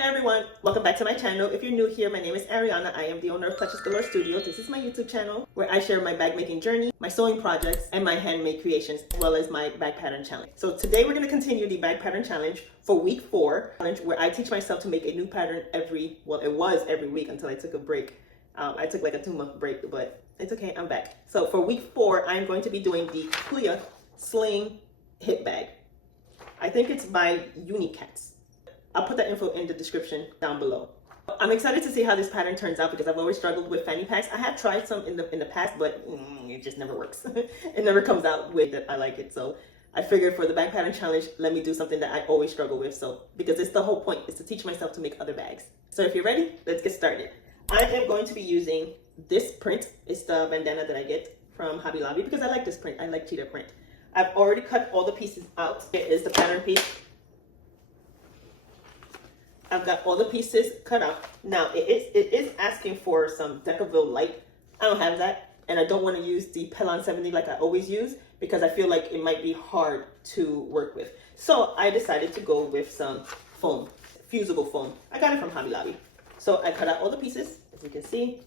Hey everyone, welcome back to my channel. If you're new here, my name is Ariana. I am the owner of Galore Studio. This is my YouTube channel where I share my bag making journey, my sewing projects, and my handmade creations, as well as my bag pattern challenge. So today we're going to continue the bag pattern challenge for week 4, where I teach myself to make a new pattern every week until I took a break. I took like a 2-month break, but it's okay, I'm back. So for week 4, I'm going to be doing the Clea Sling hip bag. I think it's by Unikatz. I'll put that info in the description down below. I'm excited to see how this pattern turns out because I've always struggled with fanny packs. I have tried some in the past, but it just never works. It never comes out with that I like it. So I figured for the bag pattern challenge, let me do something that I always struggle with. So because it's the whole point is to teach myself to make other bags. So if you're ready, let's get started. I am going to be using this print. It's the bandana that I get from Hobby Lobby because I like this print. I like cheetah print. I've already cut all the pieces out. Here is the pattern piece. I've got all the pieces cut out. Now it is asking for some Decaville light. I don't have that, and I don't want to use the Pelon 70 like I always use because I feel like it might be hard to work with. So I decided to go with some foam, fusible foam. I got it from Hobby Lobby. So I cut out all the pieces, as you can see,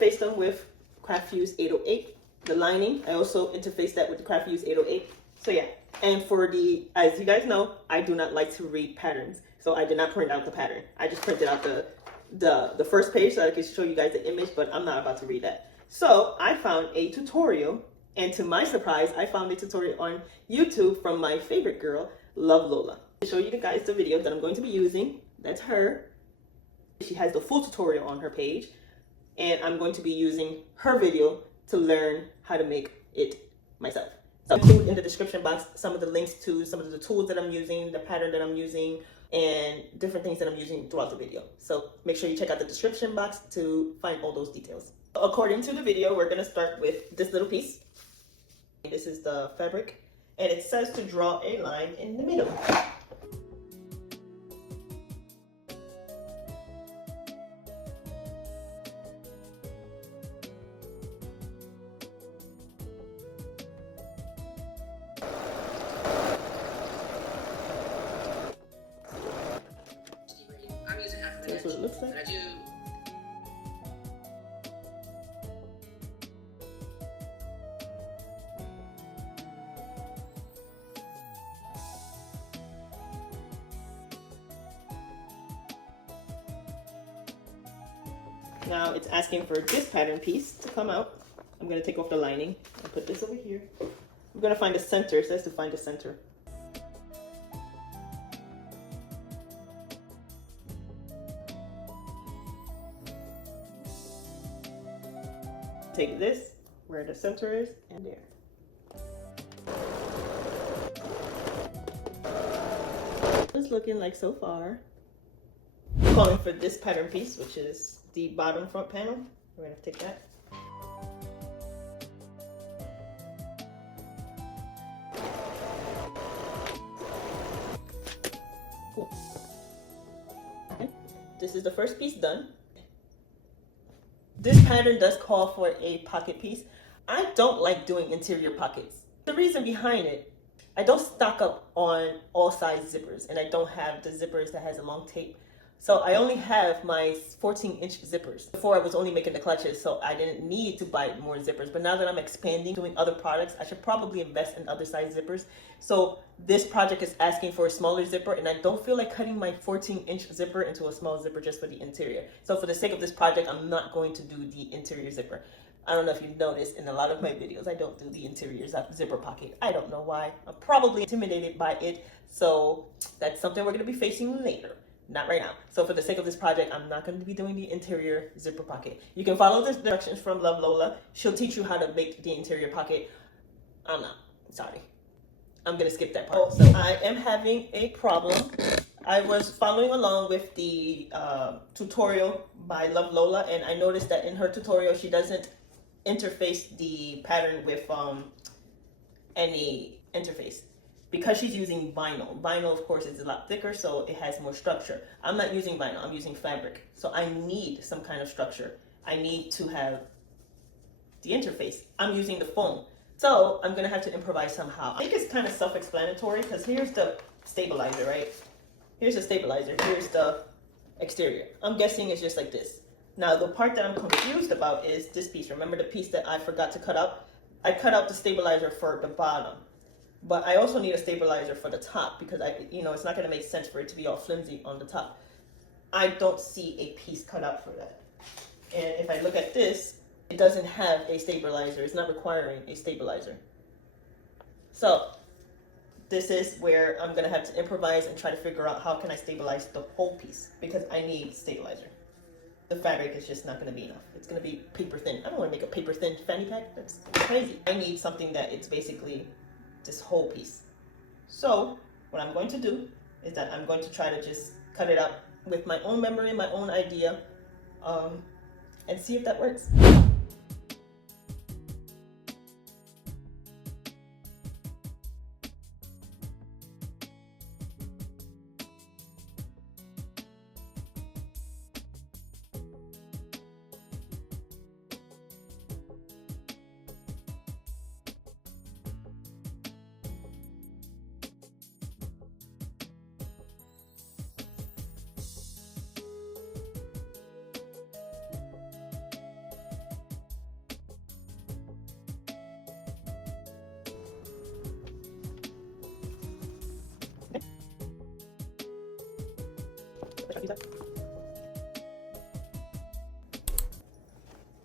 faced them with Craft Fuse 808. The lining, I also interfaced that with the Craft Fuse 808. So yeah, and for the, as you guys know, I do not like to read patterns. So I did not print out the pattern. I just printed out the first page so I could show you guys the image, but I'm not about to read that. So I found a tutorial, and to my surprise, I found a tutorial on YouTube from my favorite girl, Love Lola. To show you guys the video that I'm going to be using, that's her. She has the full tutorial on her page, and I'm going to be using her video to learn how to make it myself. So I'll include in the description box some of the links to some of the tools that I'm using, the pattern that I'm using, and different things that I'm using throughout the video. So make sure you check out the description box to find all those details. According to the video, we're gonna start with this little piece. This is the fabric, and it says to draw a line in the middle. That's what it looks like. Now it's asking for this pattern piece to come out. I'm going to take off the lining and put this over here. I'm going to find the center. It says to find the center. Take this, where the center is, and there. It's looking like so far. I'm calling for this pattern piece, which is the bottom front panel. We're gonna take that. Cool. Okay. This is the first piece done. This pattern does call for a pocket piece. I don't like doing interior pockets. The reason behind it, I don't stock up on all size zippers, and I don't have the zippers that has a long tape. So I only have my 14-inch zippers. Before I was only making the clutches, so I didn't need to buy more zippers. But now that I'm expanding, doing other products, I should probably invest in other size zippers. So this project is asking for a smaller zipper, and I don't feel like cutting my 14-inch zipper into a small zipper just for the interior. So for the sake of this project, I'm not going to do the interior zipper. I don't know if you've noticed in a lot of my videos, I don't do the interior zipper pocket. I don't know why. I'm probably intimidated by it. So that's something we're going to be facing later. Not right now. So for the sake of this project, I'm not going to be doing the interior zipper pocket. You can follow the directions from Love Lola. She'll teach you how to make the interior pocket. I'm not. Sorry. I'm going to skip that part. So I am having a problem. I was following along with the tutorial by Love Lola, and I noticed that in her tutorial, she doesn't interface the pattern with any interface. Because she's using vinyl. Vinyl, of course, is a lot thicker, so it has more structure. I'm not using vinyl, I'm using fabric. So I need some kind of structure. I need to have the interface. I'm using the foam. So I'm gonna have to improvise somehow. I think it's kind of self-explanatory because here's the stabilizer, right? Here's the stabilizer. Here's the exterior. I'm guessing it's just like this. Now the part that I'm confused about is this piece. Remember the piece that I forgot to cut out? I cut out the stabilizer for the bottom, but I also need a stabilizer for the top because it's not going to make sense for it to be all flimsy on the top. I don't see a piece cut out for that. And if I look at this, it doesn't have a stabilizer. It's not requiring a stabilizer. So this is where I'm going to have to improvise and try to figure out how can I stabilize the whole piece because I need stabilizer. The fabric is just not going to be enough. It's going to be paper thin. I don't want to make a paper thin fanny pack. That's crazy. I need something that it's basically this whole piece. So what I'm going to do is that I'm going to try to just cut it out with my own memory, my own idea, and see if that works.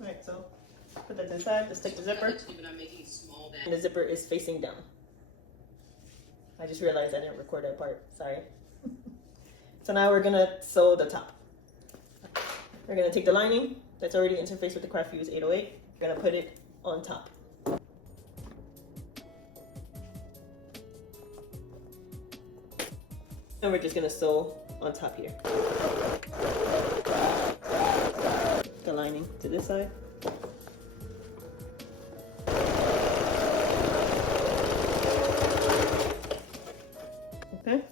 Alright, so put that inside, let's take the zipper. And the zipper is facing down. I just realized I didn't record that part, sorry. So now we're gonna sew the top. We're gonna take the lining that's already interfaced with the Craft Fuse 808. We're gonna put it on top. And we're just gonna sew on top here. The lining to this side. Okay,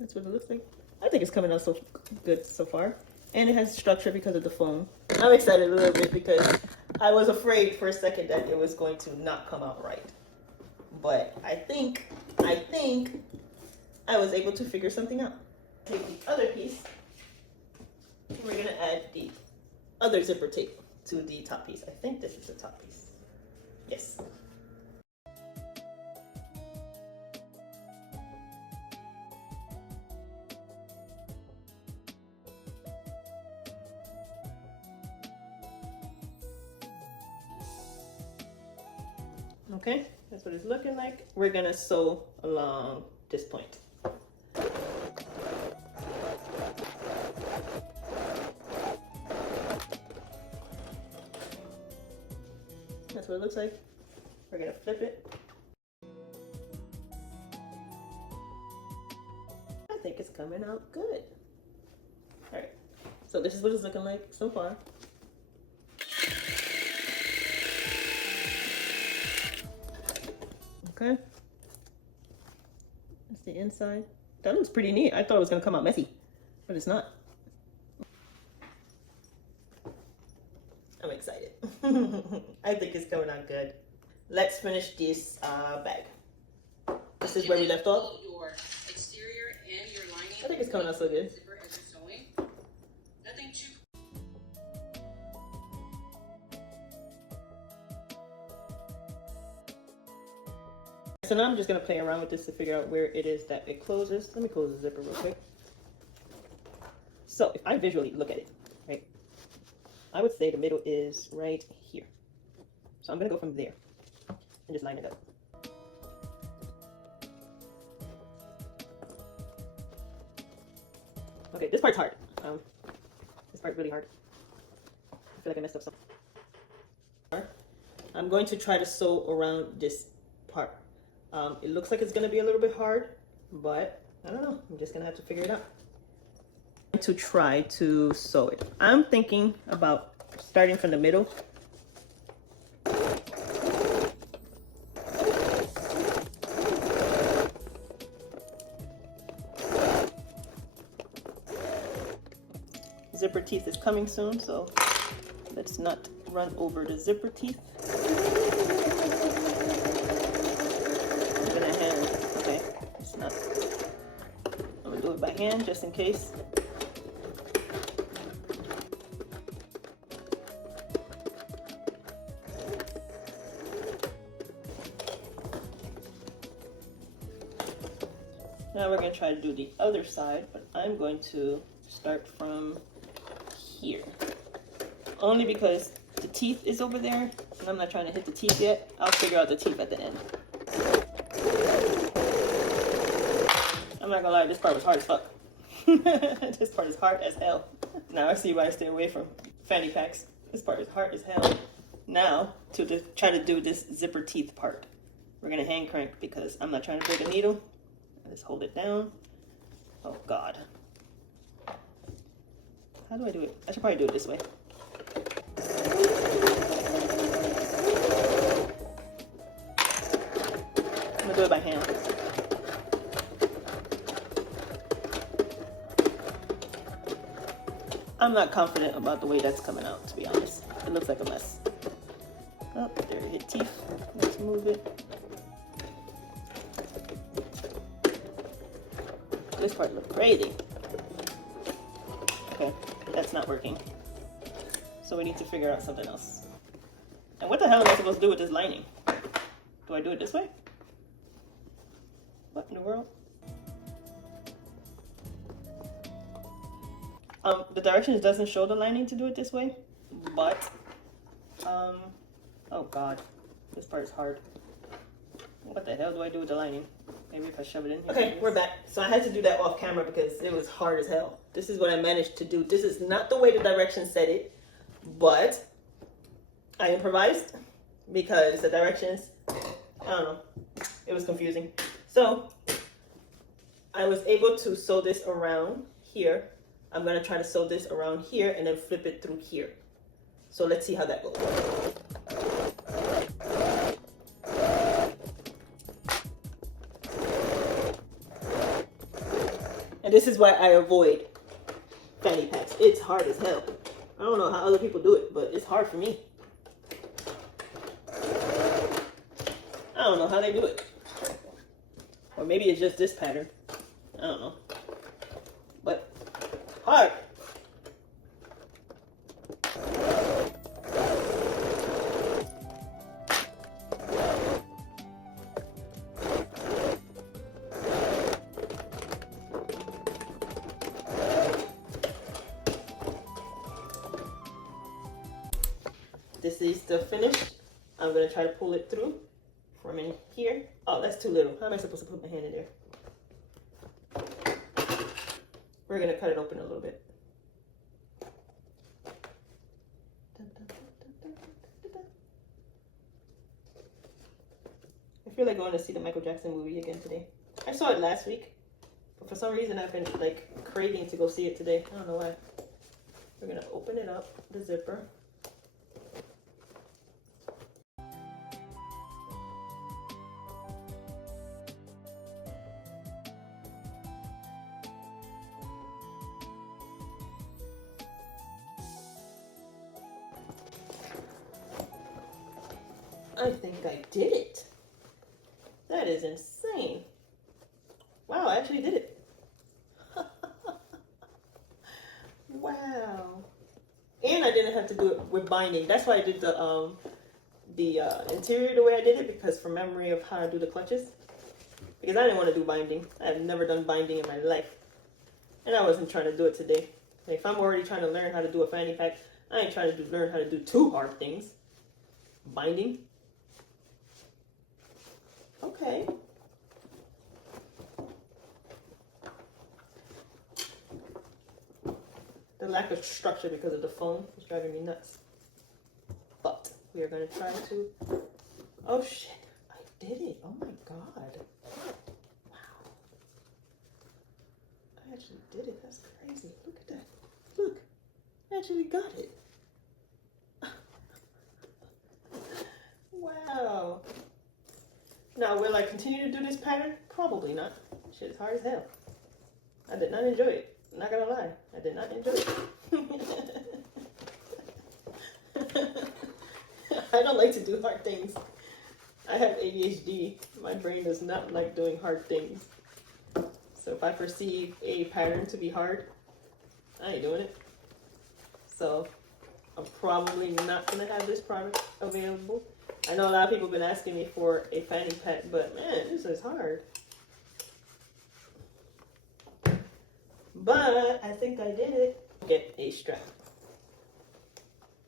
that's what it looks like. I think it's coming out so good so far. And it has structure because of the foam. I'm excited a little bit because I was afraid for a second that it was going to not come out right. But I think I was able to figure something out. Take the other piece. We're gonna add the other zipper tape to the top piece. I think this is the top piece. Yes. Okay, that's what it's looking like. We're gonna sew along this point. That's what it looks like. We're gonna flip it. I think it's coming out good. All right, so this is what it's looking like so far. Okay, that's the inside. That looks pretty neat. I thought it was gonna come out messy, but it's not. I'm excited. I think it's coming out good. Let's finish this bag. This is where we left off. Your exterior and your lining. I think it's coming out so good. Zipper as you're sewing. Nothing too. So now I'm just gonna play around with this to figure out where it is that it closes. Let me close the zipper real quick. So if I visually look at it, right, I would say the middle is right here. So I'm gonna go from there and just line it up. Okay, this part's hard. This part's really hard. I feel like I messed up something. I'm going to try to sew around this part. It looks like it's gonna be a little bit hard, but I don't know. I'm just gonna have to figure it out. To try to sew it. I'm thinking about starting from the middle. Zipper teeth is coming soon, so let's not run over the zipper teeth. Okay, it's not. I'm gonna do it by hand just in case. Now we're going to try to do the other side, but I'm going to start from here. Only because the teeth is over there, and I'm not trying to hit the teeth yet. I'll figure out the teeth at the end. I'm not gonna lie, this part was hard as fuck. This part is hard as hell. Now I see why I stay away from fanny packs. This part is hard as hell. Now, to try to do this zipper teeth part, we're gonna hand crank because I'm not trying to break a needle. I just hold it down. Oh God. How do I do it? I should probably do it this way. I'm gonna do it by hand. I'm not confident about the way that's coming out, to be honest. It looks like a mess. Oh, there it hit teeth. Let's move it. This part looks crazy. Okay, that's not working. So we need to figure out something else. And what the hell am I supposed to do with this lining? Do I do it this way? What in the world? The directions doesn't show the lining to do it this way, but, oh God, this part is hard. What the hell do I do with the lining? Maybe if I shove it in here. Okay, we're back. So I had to do that off camera because it was hard as hell. This is what I managed to do. This is not the way the directions said it, but I improvised because the directions, I don't know, it was confusing. So I was able to sew this around here. I'm going to try to sew this around here and then flip it through here. So let's see how that goes. And this is why I avoid fanny packs. It's hard as hell. I don't know how other people do it, but it's hard for me. I don't know how they do it. Or maybe it's just this pattern. I don't know. But hard. This is the finish. I'm going to try to pull it through from in here. Oh, that's too little. How am I supposed to put my hand in there? We're going to cut it open a little bit. I feel like going to see the Michael Jackson movie again today. I saw it last week, but for some reason I've been like craving to go see it today. I don't know why. We're going to open it up, the zipper. I think I did it. That is insane. Wow, I actually did it. Wow. And I didn't have to do it with binding. That's why I did the interior the way I did it, because from memory of how I do the clutches. Because I didn't want to do binding. I've never done binding in my life. And I wasn't trying to do it today. Like, if I'm already trying to learn how to do a fanny pack, I ain't trying to learn how to do two hard things. Binding. Okay. The lack of structure because of the foam is driving me nuts. But we are going to try to... Oh shit, I did it. Oh my God. Wow. I actually did it. That's crazy. Look at that. Look. I actually got it. Wow. Now, will I continue to do this pattern? Probably not. Shit is hard as hell. I did not enjoy it. I'm not gonna lie. I did not enjoy it. I don't like to do hard things. I have ADHD. My brain does not like doing hard things. So if I perceive a pattern to be hard, I ain't doing it. So I'm probably not gonna have this product available. I know a lot of people have been asking me for a fanny pack, but man, this is hard. but I think I did it. Get a strap.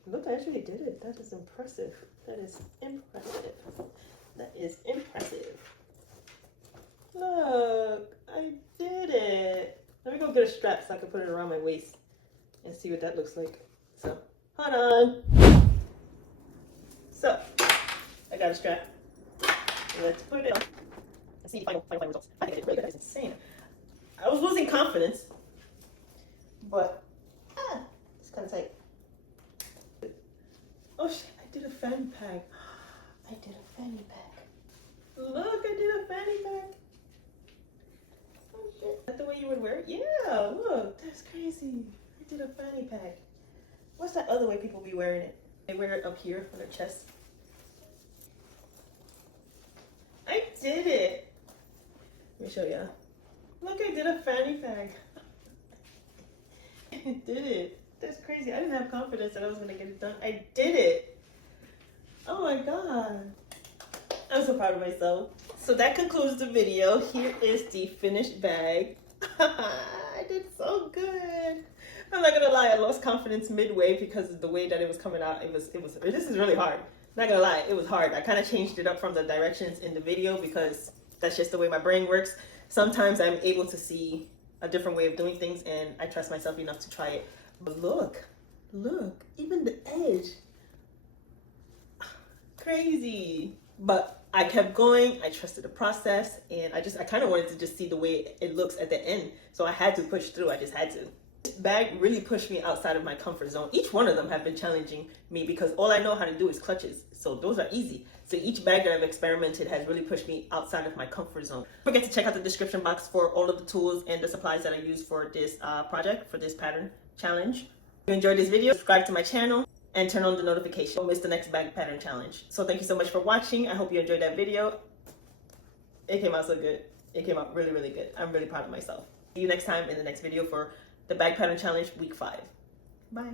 Look, I actually did it. That is impressive. That is impressive. That is impressive. Look, I did it. Let me go get a strap so I can put it around my waist and see what that looks like. So, hold on. So, I got a strap. Let's put it on and see the final results. I think I did really good. That is insane. I was losing confidence, but it's kind of tight. Oh shit, I did a fanny pack. I did a fanny pack. Look, I did a fanny pack. Oh shit. Is that the way you would wear it? Yeah, look, that's crazy. I did a fanny pack. What's that other way people be wearing it? They wear it up here on their chest. I did it. Let me show ya. Look, I did a fanny pack. I did it. That's crazy. I didn't have confidence that I was going to get it done. I did it. Oh my god. I'm so proud of myself. So that concludes the video. Here is the finished bag. I did so good. I'm not gonna lie, I lost confidence midway because of the way that it was coming out. This is really hard. Not gonna lie, it was hard. I kind of changed it up from the directions in the video because that's just the way my brain works. Sometimes I'm able to see a different way of doing things and I trust myself enough to try it. But look, even the edge. Crazy. But I kept going, I trusted the process, and I kind of wanted to just see the way it looks at the end. So I had to push through, I just had to. This bag really pushed me outside of my comfort zone. Each one of them have been challenging me because all I know how to do is clutches. So those are easy. So each bag that I've experimented has really pushed me outside of my comfort zone. Don't forget to check out the description box for all of the tools and the supplies that I use for this project, for this pattern challenge. If you enjoyed this video, subscribe to my channel and turn on the notification. Don't miss the next bag pattern challenge. So thank you so much for watching. I hope you enjoyed that video. It came out so good. It came out really, really good. I'm really proud of myself. See you next time in the next video for the bag pattern challenge week 5. Bye.